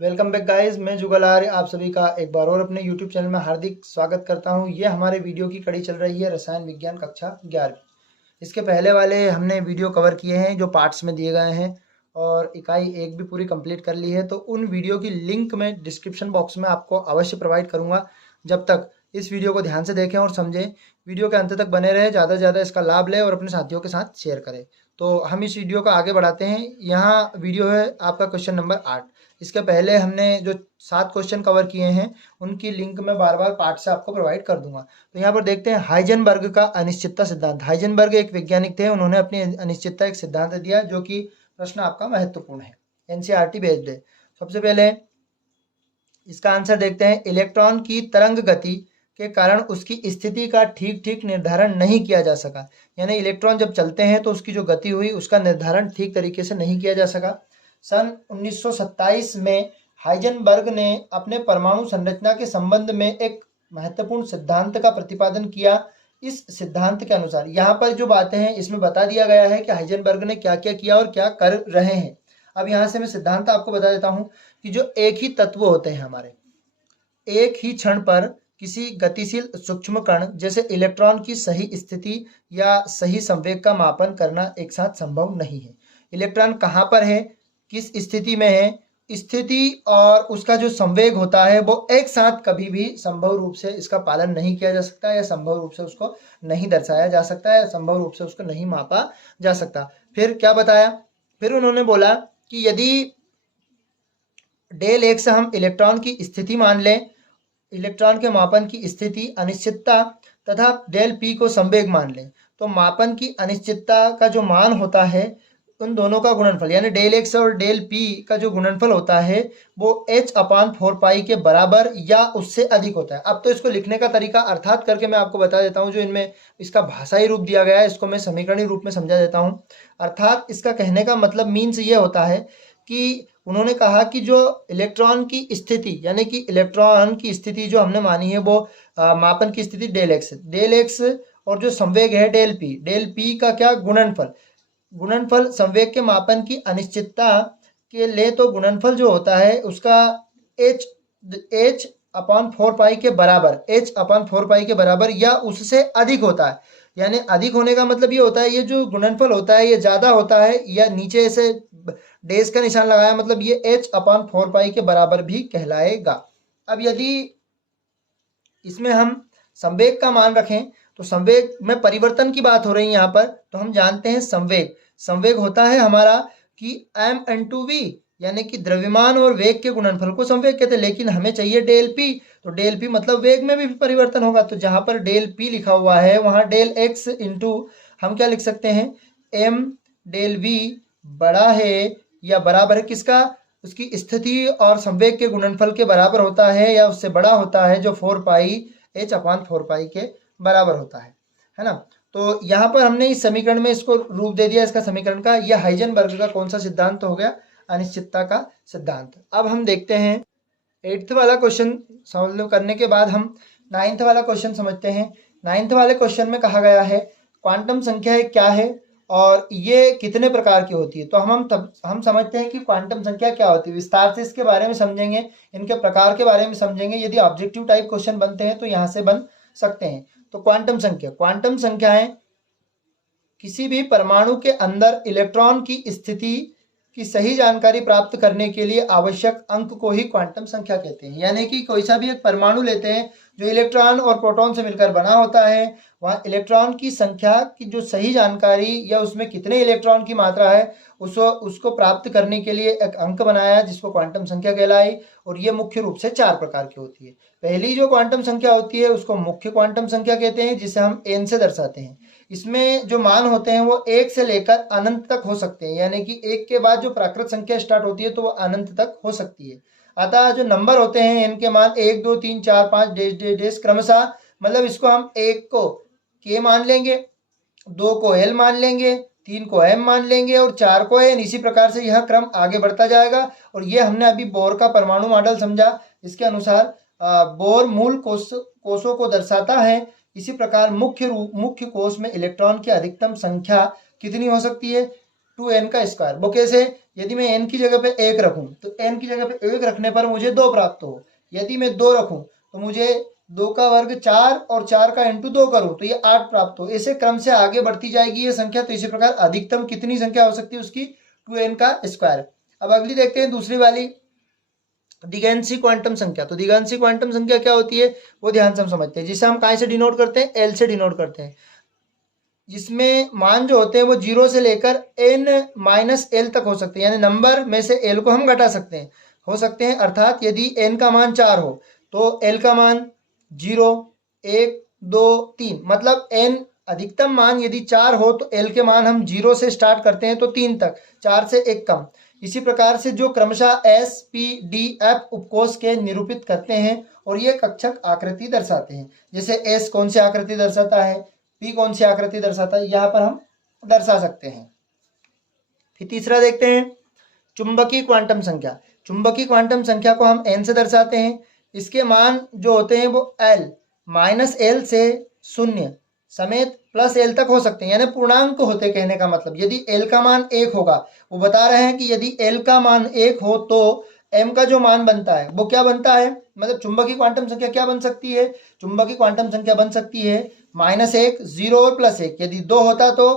Welcome back guys, मैं जुगल आर्य आप सभी का एक बार और अपने यूट्यूब चैनल में हार्दिक स्वागत करता हूं। ये हमारे वीडियो की कड़ी चल रही है रसायन विज्ञान कक्षा 11वीं। इसके पहले वाले हमने वीडियो कवर किए हैं जो पार्ट्स में दिए गए हैं और इकाई एक भी पूरी कंप्लीट कर ली है। तो उन वीडियो की लिंक मैं डिस्क्रिप्शन बॉक्स में आपको अवश्य प्रोवाइड करूंगा। जब तक इस वीडियो को ध्यान से देखें और समझें, वीडियो के अंत तक बने रहे, ज़्यादा से ज़्यादा इसका लाभ लें और अपने साथियों के साथ शेयर करें। तो हम इस वीडियो को आगे बढ़ाते हैं। यहाँ वीडियो है आपका क्वेश्चन नंबर 8। इसके पहले हमने जो 7 क्वेश्चन कवर किए हैं उनकी लिंक मैं बार बार पार्ट से आपको प्रोवाइड कर दूंगा। तो यहाँ पर देखते हैं हाइजेनबर्ग का अनिश्चितता सिद्धांत। हाइजेनबर्ग एक वैज्ञानिक थे, उन्होंने अपनी अनिश्चितता एक सिद्धांत दिया जो कि प्रश्न आपका महत्वपूर्ण है, एनसीईआरटी बेस्ड है। सबसे पहले इसका आंसर देखते हैं। इलेक्ट्रॉन की तरंग गति के कारण उसकी स्थिति का ठीक ठीक निर्धारण नहीं किया जा सका। यानी इलेक्ट्रॉन जब चलते हैं तो उसकी जो गति हुई उसका निर्धारण ठीक तरीके से नहीं किया जा सका। सन 1927 में हाइजेनबर्ग ने अपने परमाणु संरचना के संबंध में एक महत्वपूर्ण सिद्धांत का प्रतिपादन किया। इस सिद्धांत के अनुसार यहाँ पर जो बातें हैं इसमें बता दिया गया है कि हाइजेनबर्ग ने क्या क्या किया और क्या कर रहे हैं। अब यहाँ से मैं सिद्धांत आपको बता देता हूँ कि जो एक ही तत्व होते हैं हमारे, एक ही क्षण पर किसी गतिशील सूक्ष्म कण जैसे इलेक्ट्रॉन की सही स्थिति या सही संवेग का मापन करना एक साथ संभव नहीं है। इलेक्ट्रॉन कहाँ पर है, किस स्थिति में है, स्थिति और उसका जो संवेग होता है वो एक साथ कभी भी संभव रूप से इसका पालन नहीं किया जा सकता या संभव रूप से उसको नहीं दर्शाया जा सकता है, संभव रूप से उसको नहीं मापा जा सकता। फिर क्या बताया, फिर उन्होंने बोला कि यदि डेल एक्स हम इलेक्ट्रॉन की स्थिति मान लें, इलेक्ट्रॉन के मापन की स्थिति अनिश्चितता, तथा डेल पी को संवेग मान लें, तो मापन की अनिश्चितता का जो मान होता है उन दोनों का गुणनफल यानी डेल एक्स और डेल पी का जो गुणनफल होता है वो h/4 के बराबर या उससे अधिक होता है। अब तो इसको लिखने का तरीका अर्थात करके मैं आपको बता देता हूँ। जो इनमें इसका भाषाई रूप दिया गया है इसको मैं समीकरणीय रूप में समझा देता हूँ। अर्थात इसका कहने का मतलब मीन्स ये होता है कि उन्होंने कहा कि जो इलेक्ट्रॉन की स्थिति यानी कि इलेक्ट्रॉन की स्थिति जो हमने मानी है वो मापन की स्थिति डेल एक्स और जो संवेग है डेल पी का क्या गुणनफल संवेग के मापन की अनिश्चितता के लिए तो गुणनफल जो होता है उसका h/4 के बराबर या उससे अधिक होता है। यानी अधिक होने का मतलब ये होता है ये जो गुणनफल होता है ये ज़्यादा होता है, या नीचे ऐसे डेज का निशान लगाया मतलब ये h/4 के बराबर भी कहलाएगा। अब यदि इसमें हम संवेग का मान रखें तो संवेग में परिवर्तन की बात हो रही है यहाँ पर, तो हम जानते हैं संवेग होता है हमारा कि m/v यानी कि द्रव्यमान और वेग के गुणनफल को संवेग कहते हैं। लेकिन हमें चाहिए डेल पी, तो डेल पी मतलब वेग में भी परिवर्तन होगा। तो जहां पर डेल पी लिखा हुआ है वहां डेल एक्स इंटू हम क्या लिख सकते हैं, m डेल वी बड़ा है या बराबर है किसका, उसकी स्थिति और संवेग के गुणनफल के बराबर होता है या उससे बड़ा होता है जो 4 पाई h/4 के बराबर होता है ना। तो यहाँ पर हमने इस समीकरण में इसको रूप दे दिया इसका समीकरण का। यह हाइजेनबर्ग का कौन सा सिद्धांत हो गया, अनिश्चितता का सिद्धांत। अब हम देखते हैं 8th वाला क्वेश्चन सॉल्व करने के बाद हम 9th वाला क्वेश्चन समझते हैं। 9th वाले क्वेश्चन में कहा गया है क्वांटम संख्या क्या है और ये कितने प्रकार की होती है। तो हम समझते हैं कि क्वांटम संख्या क्या होती है, विस्तार से इसके बारे में समझेंगे, इनके प्रकार के बारे में समझेंगे। यदि ऑब्जेक्टिव टाइप क्वेश्चन बनते हैं तो यहाँ से बन सकते हैं। तो क्वांटम संख्याएं किसी भी परमाणु के अंदर इलेक्ट्रॉन की स्थिति की सही जानकारी प्राप्त करने के लिए आवश्यक अंक को ही क्वांटम संख्या कहते हैं। यानी कि कोई सा भी एक परमाणु लेते हैं जो इलेक्ट्रॉन और प्रोटॉन से मिलकर बना होता है, वहाँ इलेक्ट्रॉन की संख्या की जो सही जानकारी या उसमें कितने इलेक्ट्रॉन की मात्रा है उसको प्राप्त करने के लिए एक अंक बनाया जिसको क्वांटम संख्या कहलाई। और ये मुख्य रूप से 4 प्रकार की होती है। पहली जो क्वांटम संख्या होती है उसको मुख्य क्वांटम संख्या कहते हैं, जिसे हम n से दर्शाते हैं। इसमें जो मान होते हैं वो 1 से लेकर अनंत तक हो सकते हैं, यानी कि 1 के बाद जो प्राकृत संख्या स्टार्ट होती है तो वो अनंत तक हो सकती है। अतः जो नंबर होते हैं इनके मान 1 2 3 4 5 डेश डेश डेश क्रमशः, मतलब इसको हम 1 को k मान लेंगे, 2 को l मान लेंगे, 3 को m मान लेंगे और 4 को n। इसी प्रकार से यह क्रम आगे बढ़ता जाएगा। और ये हमने अभी बोर का परमाणु मॉडल समझा, इसके अनुसार बोर मूल कोषों को दर्शाता है। इसी प्रकार मुख्य कोष में इलेक्ट्रॉन की अधिकतम संख्या कितनी हो सकती है, 2n का स्क्वायर। वो कैसे? यदि मैं n की जगह पे 1 रखूं तो n की जगह पे 1 रखने पर मुझे 2 प्राप्त हो। यदि मैं 2 रखूं तो मुझे 2 का वर्ग 4 और 4 का इंटू 2 करूं तो ये 8 प्राप्त हो। ऐसे क्रम से आगे बढ़ती जाएगी ये संख्या। तो इसी प्रकार अधिकतम कितनी संख्या हो सकती है उसकी? 2n का स्क्वायर। अब अगली देखते हैं दूसरी वाली, दिगंशी क्वांटम संख्या। तो दिगंशी क्वांटम संख्या क्या होती है वो ध्यान से हम समझते हैं, जिसे हम काय से डिनोट करते हैं? एल से डिनोट करते हैं। जिसमें मान जो होते हैं वो 0 से लेकर n-l तक हो सकते हैं, यानी नंबर में से l को हम घटा सकते हैं, हो सकते हैं। अर्थात यदि n का मान 4 हो तो l का मान 0, 1, 2, 3, मतलब n अधिकतम मान यदि 4 हो तो l के मान हम 0 से स्टार्ट करते हैं तो 3 तक, 4 से 1 कम। इसी प्रकार से जो क्रमशः S, P, D, F उपकोष के निरूपित करते हैं और ये कक्षक आकृति दर्शाते हैं। जैसे S कौन सी आकृति दर्शाता है, P कौन सी आकृति दर्शाता है, यहाँ पर हम दर्शा सकते हैं। फिर तीसरा देखते हैं चुंबकीय क्वांटम संख्या। चुंबकीय क्वांटम संख्या को हम n से दर्शाते हैं। इसके मान जो होते हैं वो l, -l से 0 समेत +l तक हो सकते हैं, यानी पूर्णांक होते। कहने का मतलब यदि l का मान 1 होगा, वो बता रहे हैं कि यदि l का मान 1 हो तो m का जो मान बनता है वो क्या बनता है, मतलब चुंबकीय क्वांटम संख्या क्या बन सकती है? चुंबकीय क्वांटम संख्या बन सकती है -1, 0 और +1। यदि 2 होता तो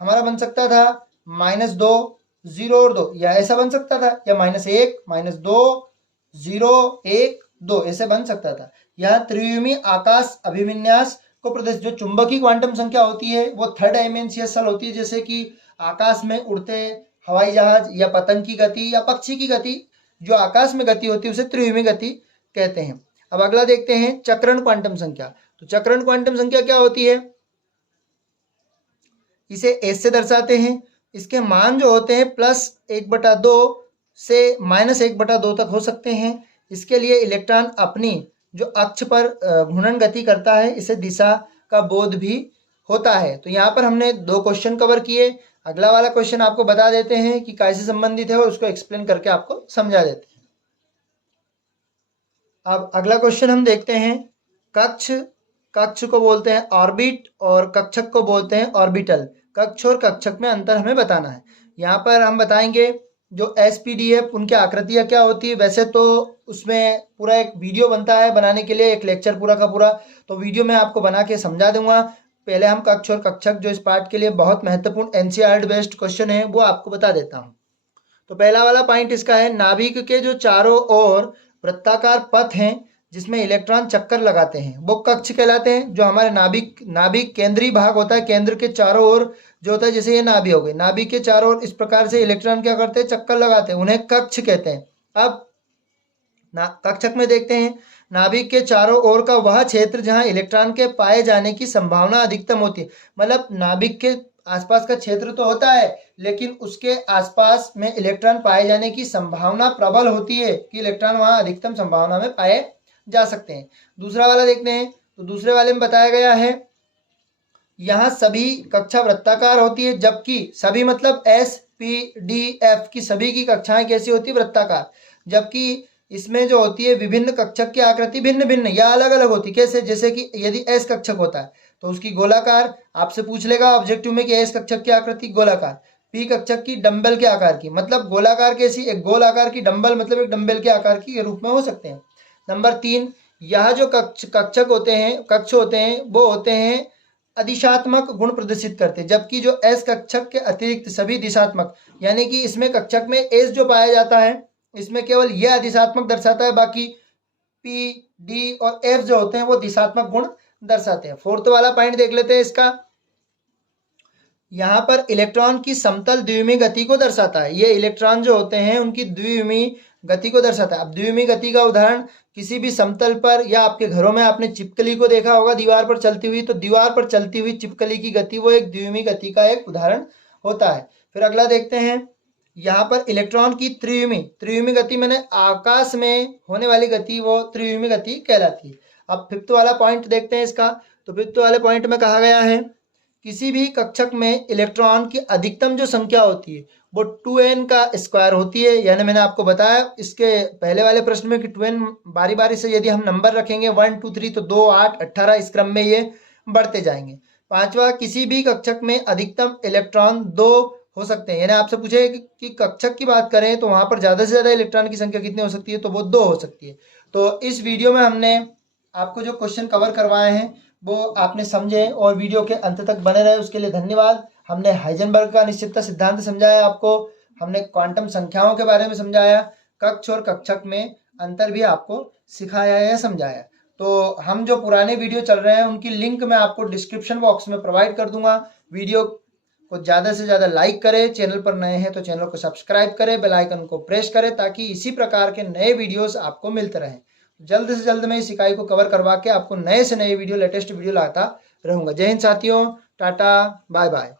हमारा बन सकता था -2, 0 और 2, या ऐसा बन सकता था, या -1, -2, 0, 1, 2 ऐसे बन सकता था। यह त्रिविमीय आकाश अभिविन्यास को प्रदर्शित, जो चुंबकीय क्वांटम संख्या होती है वो 3 डायमेंशियल होती है, जैसे कि आकाश में उड़ते हवाई जहाज या पतंग की गति या पक्षी की गति, जो आकाश में गति होती है उसे त्रिविमीय गति कहते हैं। अब अगला देखते हैं चक्रण क्वांटम संख्या। तो चक्रण क्वांटम संख्या क्या होती है? इसे S से दर्शाते हैं। इसके मान जो होते हैं +1/2 से -1/2 तक हो सकते हैं। इसके लिए इलेक्ट्रॉन अपनी जो अक्ष पर घूर्णन गति करता है, इसे दिशा का बोध भी होता है। तो यहाँ पर हमने 2 क्वेश्चन कवर किए। अगला वाला क्वेश्चन आपको बता देते हैं कि कैसे संबंधित है और उसको एक्सप्लेन करके आपको समझा देते हैं। अब अगला क्वेश्चन हम देखते हैं, कक्ष को बोलते हैं ऑर्बिट और कक्षक को बोलते हैं ऑर्बिटल। कक्ष और कक्षक में अंतर हमें बताना है। यहाँ पर हम बताएंगे जो SPDF उनकी आकृतियाँ क्या होती है। वैसे तो उसमें पूरा एक वीडियो बनता है, बनाने के लिए एक लेक्चर पूरा का पूरा, तो वीडियो मैं आपको बना के समझा दूंगा। पहले हम कक्ष और कक्षक जो इस पार्ट के लिए बहुत महत्वपूर्ण NCERT बेस्ड क्वेश्चन है वो आपको बता देता हूँ। तो पहला वाला पॉइंट इसका है, नाभिक के जो चारों ओर वृत्ताकार पथ हैं जिसमें इलेक्ट्रॉन चक्कर लगाते हैं वो कक्ष कहलाते हैं। जो हमारे नाभिक केंद्रीय भाग होता है, केंद्र के चारों ओर जो होता है, जैसे ये नाभि हो गई, नाभि के चारों ओर इस प्रकार से इलेक्ट्रॉन क्या करते हैं? चक्कर लगाते हैं, उन्हें कक्ष कहते हैं। अब कक्षक में देखते हैं, नाभिक के चारों ओर का वह क्षेत्र जहां इलेक्ट्रॉन के पाए जाने की संभावना अधिकतम होती है। मतलब नाभिक के आसपास का क्षेत्र तो होता है, लेकिन उसके आसपास में इलेक्ट्रॉन पाए जाने की संभावना प्रबल होती है कि इलेक्ट्रॉन वहां अधिकतम संभावना में पाए जा सकते हैं। दूसरा वाला देखते हैं। तो दूसरे वाले में बताया गया है यहाँ सभी कक्षा वृत्ताकार होती है, जबकि सभी मतलब SPDF की सभी की कक्षाएं कैसी होती है? वृत्ताकार। जबकि इसमें जो होती है विभिन्न कक्षक की आकृति भिन्न भिन्न या अलग अलग होती है। कैसे? जैसे कि यदि S कक्षक होता है तो उसकी गोलाकार, आपसे पूछ लेगा ऑब्जेक्टिव में कि S कक्षक की आकृति गोलाकार, P कक्षक की डंबल के आकार की, मतलब गोलाकार कैसी? एक गोल आकार की, डंबल मतलब एक डंबल के आकार की रूप में हो सकते हैं। नंबर 3, यह जो कक्षक होते हैं, कक्ष होते हैं, वो होते हैं अधिशात्मक गुण प्रदर्शित करते हैं, जबकि जो S कक्षक के अतिरिक्त सभी दिशात्मक, यानी कि इसमें कक्षक में S जो पाया जाता है इसमें केवल यह अधिशात्मक दर्शाता है, बाकी P, D और F जो होते हैं वो दिशात्मक गुण दर्शाते हैं। फोर्थ वाला पॉइंट देख लेते हैं इसका। यहाँ पर इलेक्ट्रॉन की समतल द्विविमीय गति को दर्शाता है। ये इलेक्ट्रॉन जो होते हैं उनकी द्विविमीय गति को दर्शाता है। अब द्विविमीय गति का उदाहरण किसी भी समतल पर या आपके घरों में आपने छिपकली को देखा होगा दीवार पर चलती हुई, तो दीवार पर चलती हुई छिपकली की गति वो एक द्विविमीय गति का एक उदाहरण होता है। फिर अगला देखते हैं, यहाँ पर इलेक्ट्रॉन की त्रिविमीय गति मैंने आकाश में होने वाली गति वो त्रिविमीय गति कहलाती है। अब फिफ्थ वाला पॉइंट देखते हैं इसका। तो फिफ्थ वाले पॉइंट में कहा गया है किसी भी कक्षक में इलेक्ट्रॉन की अधिकतम जो संख्या होती है वो 2n का स्क्वायर होती है। यानी मैंने आपको बताया इसके पहले वाले प्रश्न में कि 2n बारी बारी से यदि हम नंबर रखेंगे 1 2 3 तो 2 8 18 इस क्रम में ये बढ़ते जाएंगे। पांचवा, किसी भी कक्षक में अधिकतम इलेक्ट्रॉन 2 हो सकते हैं। यानी आपसे पूछे कि कक्षक की बात करें तो वहां पर ज्यादा से ज्यादा इलेक्ट्रॉन की संख्या कितनी हो सकती है, तो वो 2 हो सकती है। तो इस वीडियो में हमने आपको जो क्वेश्चन कवर करवाए हैं वो आपने समझे, और वीडियो के अंत तक बने रहे उसके लिए धन्यवाद। हमने हाइजेनबर्ग का निश्चितता सिद्धांत समझाया आपको, हमने क्वांटम संख्याओं के बारे में समझाया, कक्ष और कक्षक में अंतर भी आपको सिखाया या समझाया। तो हम जो पुराने वीडियो चल रहे हैं उनकी लिंक मैं आपको डिस्क्रिप्शन बॉक्स में प्रोवाइड कर दूंगा। वीडियो को ज़्यादा से ज़्यादा लाइक करें, चैनल पर नए हैं तो चैनल को सब्सक्राइब करें, बेल आइकन को प्रेस करें ताकि इसी प्रकार के नए वीडियोस आपको मिलते रहें। जल्द से जल्द मैं इस इकाई को कवर करवा के आपको नए से नए वीडियो, लेटेस्ट वीडियो लाता रहूँगा। जय हिंद साथियों, टाटा, बाय बाय।